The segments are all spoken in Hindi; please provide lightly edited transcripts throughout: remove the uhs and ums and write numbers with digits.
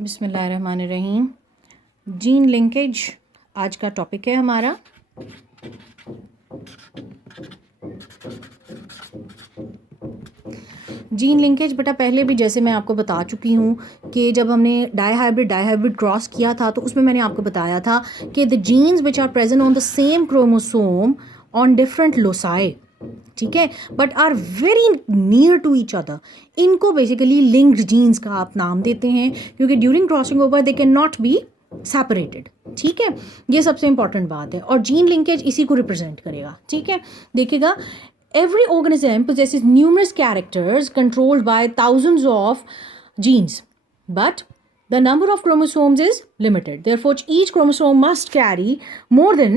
बिस्मिल्लाहिर्रहमानिर्रहीम। जीन लिंकेज आज का टॉपिक है हमारा। जीन लिंकेज बेटा पहले भी जैसे मैं आपको बता चुकी हूँ कि जब हमने डाईहाइब्रिड क्रॉस किया था तो उसमें मैंने आपको बताया था कि the genes which are present on the same chromosome on different loci, ठीक है, but are very near to each other, इनको बेसिकली लिंक्ड जीन्स का आप नाम देते हैं क्योंकि during crossing over they can not be separated. ठीक है, ये सबसे इंपॉर्टेंट बात है और जीन लिंकेज इसी को रिप्रेजेंट करेगा। ठीक है, देखिएगा, every organism possesses numerous characters controlled by thousands of genes, but the number of chromosomes is limited. Therefore, each chromosome must carry more than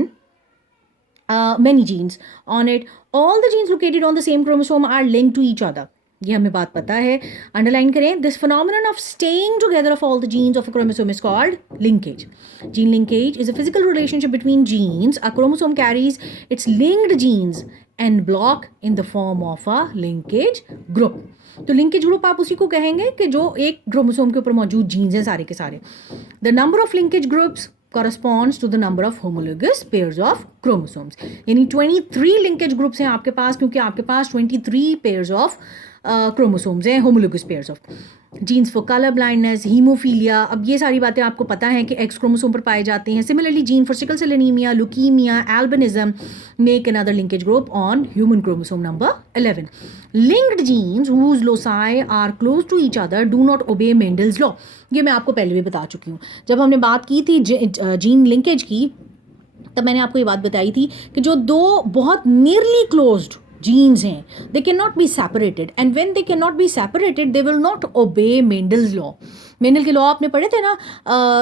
many genes on it. All the genes located on the same chromosome are linked to each other. ये हमें बात पता है, अंडरलाइन करें। This phenomenon of staying together of all the genes of a chromosome is called linkage. Gene linkage is a physical relationship between genes. A chromosome carries its linked genes en bloc in the form of a linkage group. तो लिंकेज ग्रुप आप उसी को कहेंगे कि जो एक क्रोमोसोम के ऊपर मौजूद जीन्स हैं सारे के सारे। The number of linkage groups corresponds to the number of homologous pairs of chromosomes. यानी 23 लिंकेज ग्रुप्स हैं आपके पास क्योंकि आपके पास 23 pairs of chromosomes हैं, homologous pairs of genes for color blindness, haemophilia. अब ये सारी बातें आपको पता है कि एक्स क्रोमोसोम पर पाए जाते हैं। Similarly gene for sickle cell anaemia, leukaemia, albinism make another linkage group on human chromosome number 11. Linked genes whose loci are close to each other do not obey Mendel's law. ये मैं आपको पहले भी बता चुकी हूँ। जब हमने बात की थी जीन लिंकेज की तब मैंने आपको ये बात बताई थी कि जो दो बहुत नियरली क्लोज्ड genes हैं they cannot be separated, and when they cannot be separated they will not obey Mendel's law. Mendel के लॉ आपने पढ़े थे ना,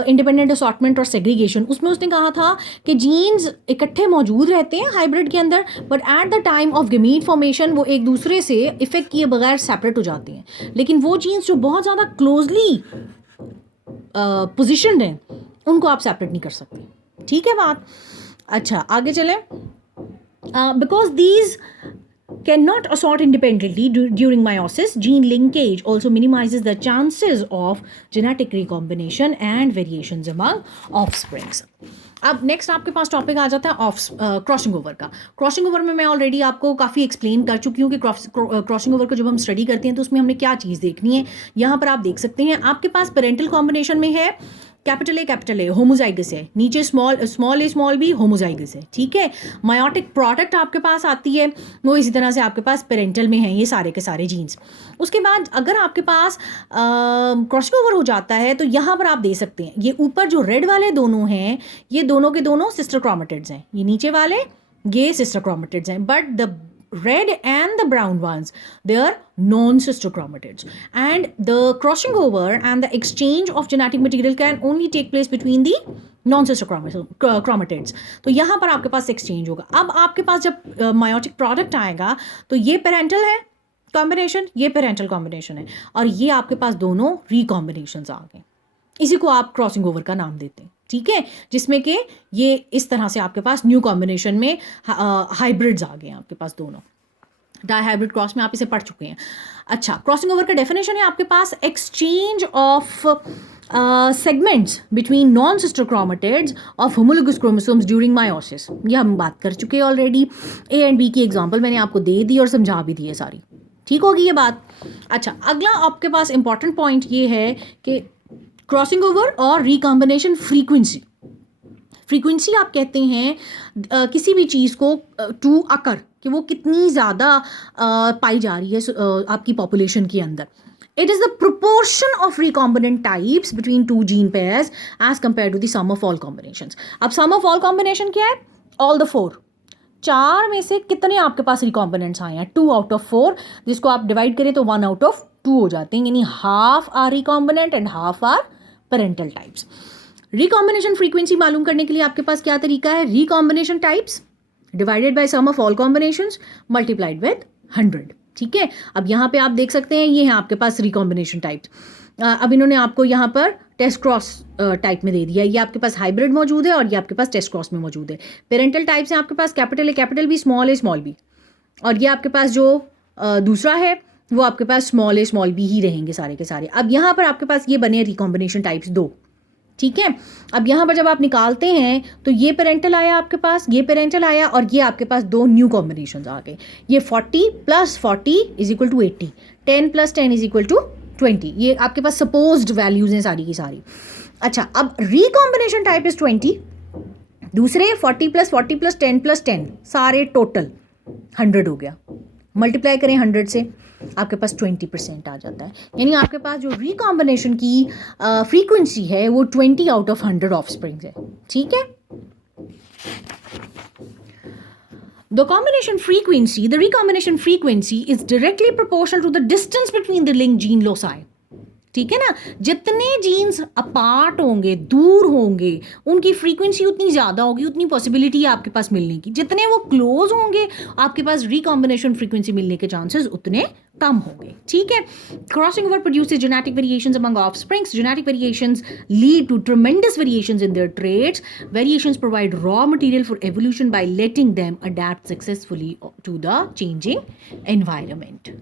इंडिपेंडेंट असॉर्टमेंट और सेग्रीगेशन। उसमें उसने कहा था कि जीन्स इकट्ठे मौजूद रहते हैं हाइब्रिड के अंदर, but at the time of gamete formation वो एक दूसरे से इफेक्ट किए बगैर सेपरेट हो जाते हैं। लेकिन वो जीन्स जो बहुत ज़्यादा क्लोजली पोजिशनड हैं उनको आप सेपरेट नहीं कर सकते। ठीक है बात। अच्छा आगे चलें। Because these cannot assort independently during meiosis, gene linkage also minimizes the chances of genetic recombination and variations among offsprings. अब नेक्स्ट आपके पास टॉपिक आ जाता है क्रॉसिंग ओवर का। क्रॉसिंग ओवर में मैं ऑलरेडी आपको काफ़ी एक्सप्लेन कर चुकी हूँ कि क्रॉसिंग ओवर को जब हम स्टडी करते हैं तो उसमें हमने क्या चीज़ देखनी है। यहाँ पर आप देख सकते हैं आपके पास पेरेंटल कॉम्बिनेशन में है कैपिटल ए होमोजाइगस है, नीचे स्मॉल बी होमोजाइगस है। ठीक है, मायोटिक प्रोडक्ट आपके पास आती है वो इसी तरह से आपके पास पेरेंटल में है ये सारे के सारे जीन्स। उसके बाद अगर आपके पास क्रॉसिंग ओवर हो जाता है तो यहाँ पर आप दे सकते हैं ये ऊपर जो रेड वाले दोनों हैं ये दोनों के दोनों सिस्टर क्रोमेटिड्स हैं, ये नीचे वाले ये सिस्टर क्रोमेटिड्स हैं, but the red and the brown ones they are non-sister chromatids, and the crossing over and the exchange of genetic material can only take place between the non-sister chromatids. तो यहाँ पर आपके पास exchange होगा। अब आपके पास जब meiotic product आएगा तो ये parental है कॉम्बिनेशन, ये पेरेंटल कॉम्बिनेशन है और ये आपके पास दोनों रिकॉम्बिनेशंस आ गए। इसी को आप क्रॉसिंग ओवर का नाम देते हैं। ठीक है, जिसमें कि ये इस तरह से आपके पास न्यू कॉम्बिनेशन में हाइब्रिड्स आ गए हैं आपके पास दोनों। डाईहाइब्रिड क्रॉस में आप इसे पढ़ चुके हैं। अच्छा, क्रॉसिंग ओवर का डेफिनेशन है आपके पास exchange of segments between non-sister chromatids of homologous chromosomes during meiosis। ये हम बात कर चुके हैं ऑलरेडी। ए एंड बी की एग्जांपल मैंने आपको दे दी और समझा भी दी है सारी। ठीक होगी ये बात। अच्छा, अगला आपके पास इंपॉर्टेंट पॉइंट ये है कि क्रॉसिंग ओवर और रिकॉम्बिनेशन फ्रीक्वेंसी आप कहते हैं किसी भी चीज़ को टू अकर कि वो कितनी ज़्यादा पाई जा रही है आपकी पॉपुलेशन के अंदर। It is the proportion of recombinant types between two gene pairs as compared to the sum of all combinations. अब sum of all combination क्या है? All the four। 4 में से कितने आपके पास रिकॉम्बिनेंट्स आए हैं? 2 out of 4, जिसको आप डिवाइड करें तो 1 out of 2 हो जाते हैं, यानी half are recombinant and half are parental types. Recombination frequency मालूम करने के लिए आपके पास क्या तरीका है? Recombination types divided by sum of all combinations multiplied with 100। ठीक है, अब यहाँ पे आप देख सकते हैं ये है आपके पास रिकॉम्बिनेशन टाइप्स। अब इन्होंने आपको यहाँ पर टेस्ट क्रॉस टाइप में दे दिया। ये आपके पास हाइब्रिड मौजूद है और ये आपके पास टेस्ट क्रॉस में मौजूद है। पेरेंटल टाइप्स हैं आपके पास capital A capital B, small A small B, और ये आपके पास जो दूसरा है वो आपके पास स्मॉल ए स्मॉल बी ही रहेंगे सारे के सारे। अब यहाँ पर आपके पास ये बने रिकॉम्बिनेशन टाइप्स 2, ठीक है। अब यहाँ पर जब आप निकालते हैं तो ये पेरेंटल आया आपके पास, ये पेरेंटल आया, और ये आपके पास 2 न्यू कॉम्बिनेशन आ गए। ये 40 + 40 = 80, 10 + 10 = 20। ये आपके पास सपोज्ड वैल्यूज हैं सारी की सारी। अच्छा, अब रिकॉम्बिनेशन टाइप इज 20, दूसरे 40 + 40 + 10 + 10 सारे टोटल 100 हो गया। मल्टीप्लाई करें 100 से, आपके पास 20% आ जाता है। यानी आपके पास जो रिकॉम्बिनेशन की फ्रीक्वेंसी है वो 20 आउट ऑफ 100 ऑफस्प्रिंग्स है, ठीक है। The recombination frequency is directly proportional to the distance between the linked gene loci. ठीक है ना, जितने जीन्स अपार्ट होंगे, दूर होंगे, उनकी फ्रीक्वेंसी उतनी ज़्यादा होगी, उतनी पॉसिबिलिटी है आपके पास मिलने की। जितने वो क्लोज होंगे आपके पास रिकॉम्बिनेशन फ्रीक्वेंसी मिलने के चांसेस उतने कम होंगे, ठीक है। Crossing over produces genetic variations among offsprings. Genetic variations lead to tremendous variations in their traits. Variations provide raw material for evolution by letting them adapt successfully to the changing environment.